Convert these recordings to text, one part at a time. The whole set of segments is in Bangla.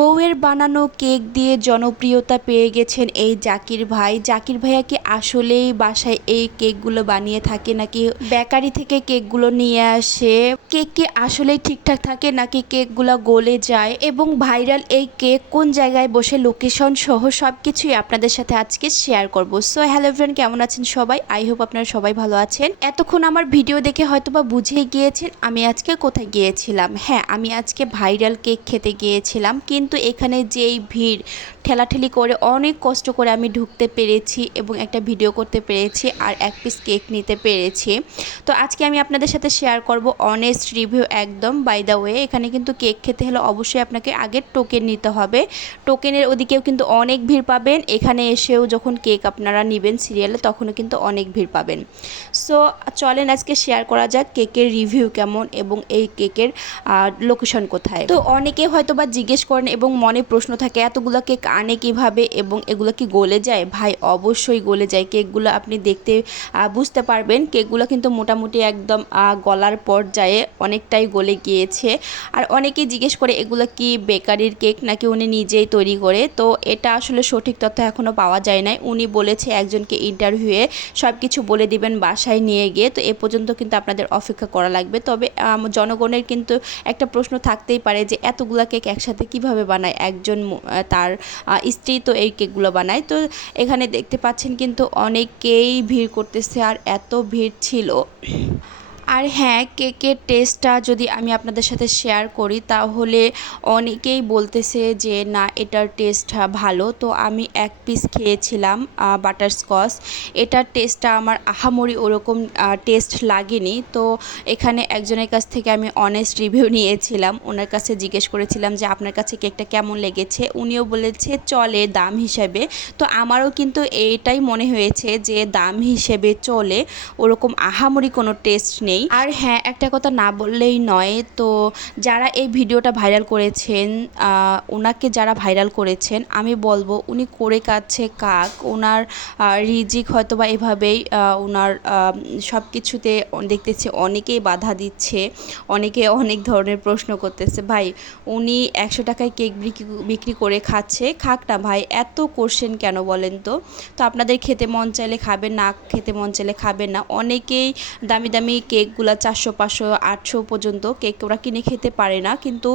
বউয়ের বানানো কেক দিয়ে জনপ্রিয়তা পেয়ে গেছেন এই জাকির ভাই। জাকির ভাইয়া কি আসলেই বাসায় এই কেকগুলো বানিয়ে থাকে নাকি বেকারি থেকে কেকগুলো নিয়ে আসে? কেক কি আসলেই ঠিকঠাক থাকে নাকি কেকগুলো গলে যায়? এবং ভাইরাল এই কেক কোন জায়গায় বসে, লোকেশন সহ সব কিছুই আপনাদের সাথে আজকে শেয়ার করব। সো হ্যালো ফ্রেন্ড, কেমন আছেন সবাই? আই হোপ আপনারা সবাই ভালো আছেন। এতক্ষণ আমার ভিডিও দেখে হয়তোবা বুঝেই গিয়েছেন আমি আজকে কোথায় গিয়েছিলাম। হ্যাঁ, আমি আজকে ভাইরাল কেক খেতে গিয়েছিলাম, কিন্তু এখানে যেই ভিড়, ঠেলাঠেলি করে অনেক কষ্ট করে আমি ঢুকতে পেরেছি এবং একটা ভিডিও করতে পেরেছি আর এক পিস কেক নিতে পেরেছি। তো আজকে আমি আপনাদের সাথে শেয়ার করব অনেস্ট রিভিউ একদম। বাই দ্য ওয়ে, এখানে কিন্তু কেক খেতে হলে অবশ্যই আপনাকে আগে টোকেন নিতে হবে। টোকেনের ওদিকেও কিন্তু অনেক ভিড় পাবেন, এখানে এসেও যখন কেক আপনারা নেবেন সিরিয়ালে তখনও কিন্তু অনেক ভিড় পাবেন। সো চলেন আজকে শেয়ার করা যাক কেকের রিভিউ কেমন এবং এই কেকের লোকেশন কোথায়। তো অনেকে হয়তো বা জিজ্ঞেস করেন এবং মনে প্রশ্ন থাকে এতগুলো কেক আনে কিভাবে এবং এগুলো কি গলে যায়? ভাই অবশ্যই গলে যায়। কেকগুলো আপনি দেখতে বুঝতে পারবেন, কেকগুলো কিন্তু মোটামুটি একদম গলার পর্যায়ে অনেকটাই গলে গিয়েছে। আর অনেকেই জিজ্ঞেস করে এগুলো কি বেকারির কেক নাকি উনি নিজেই তৈরি করে। তো এটা আসলে সঠিক তথ্য এখনও পাওয়া যায় নাই। উনি বলেছে একজনকে ইন্টারভিউয়ে সব কিছু বলে দিবেন বাসায় নিয়ে গিয়ে। তো এ পর্যন্ত কিন্তু আপনাদের অপেক্ষা করা লাগবে। তবে জনগণের কিন্তু একটা প্রশ্ন থাকতেই পারে যে এতগুলা কেক একসাথে কিভাবে বানায় একজন, তার স্ত্রী তো এই কেকগুলো বানায়। তো এখানে দেখতে পাচ্ছেন কিন্তু অনেকেই ভিড় করতেছে আর এত ভিড় ছিল। আর হ্যাঁ, কেকের টেস্টটা যদি আমি আপনাদের সাথে শেয়ার করি তাহলে অনেকেই বলতেছে যে না, এটার টেস্ট ভালো। তো আমি এক পিস খেয়েছিলাম বাটারস্কচ। এটার টেস্টটা আমার আহামরি ওরকম টেস্ট লাগেনি। তো এখানে একজনের কাছ থেকে আমি অনেস্ট রিভিউ নিয়েছিলাম, ওনার কাছে জিজ্ঞেস করেছিলাম যে আপনার কাছে কেকটা কেমন লেগেছে। উনিও বলেছে চলে দাম হিসেবে। তো আমারও কিন্তু এইটাই মনে হয়েছে যে দাম হিসেবে চলে, ওরকম আহামরি কোনো টেস্ট নেই। আর হ্যাঁ, একটা কথা না বললেই নয়। তো যারা এই ভিডিওটা ভাইরাল করেছেন, ওনাকে যারা ভাইরাল করেছেন, আমি বলবো উনি করে কাচ্ছে কাক। ওনার রিজিক হয়তো বা এভাবেই ওনার সব কিছুতে দেখতেছে অনেকেই বাধা দিচ্ছে, অনেকে অনেক ধরনের প্রশ্ন করতেছে। ভাই উনি 100 টাকায় কেক বিক্রি করে খাচ্ছে, খাক না ভাই, এত কোশ্চেন কেন বলেন তো? তো আপনাদের খেতে মন চাইলে খাবেন, না খেতে মন চাইলে খাবেন না। অনেকেই দামি দামি কেকগুলো 400, 500, 800 পর্যন্ত কেক ওরা কিনে খেতে পারে না, কিন্তু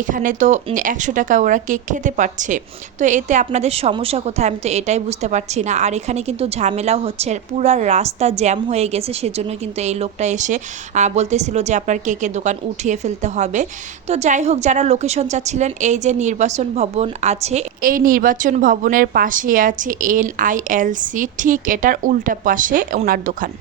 এখানে তো 100 টাকা ওরা কেক খেতে পারছে। তো এতে আপনাদের সমস্যা কোথায় আমি তো এটাই বুঝতে পারছি না। আর এখানে কিন্তু ঝামেলাও হচ্ছে, পুরা রাস্তা জ্যাম হয়ে গেছে। সেজন্য কিন্তু এই লোকটা এসে বলতেছিল যে আপনার কেকের দোকান উঠিয়ে ফেলতে হবে। তো যাই হোক, যারা লোকেশন চাচ্ছিলেন, এই যে নির্বাচন ভবন আছে, এই নির্বাচন ভবনের পাশে আছে NILC, ঠিক এটার উল্টা পাশে ওনার দোকান।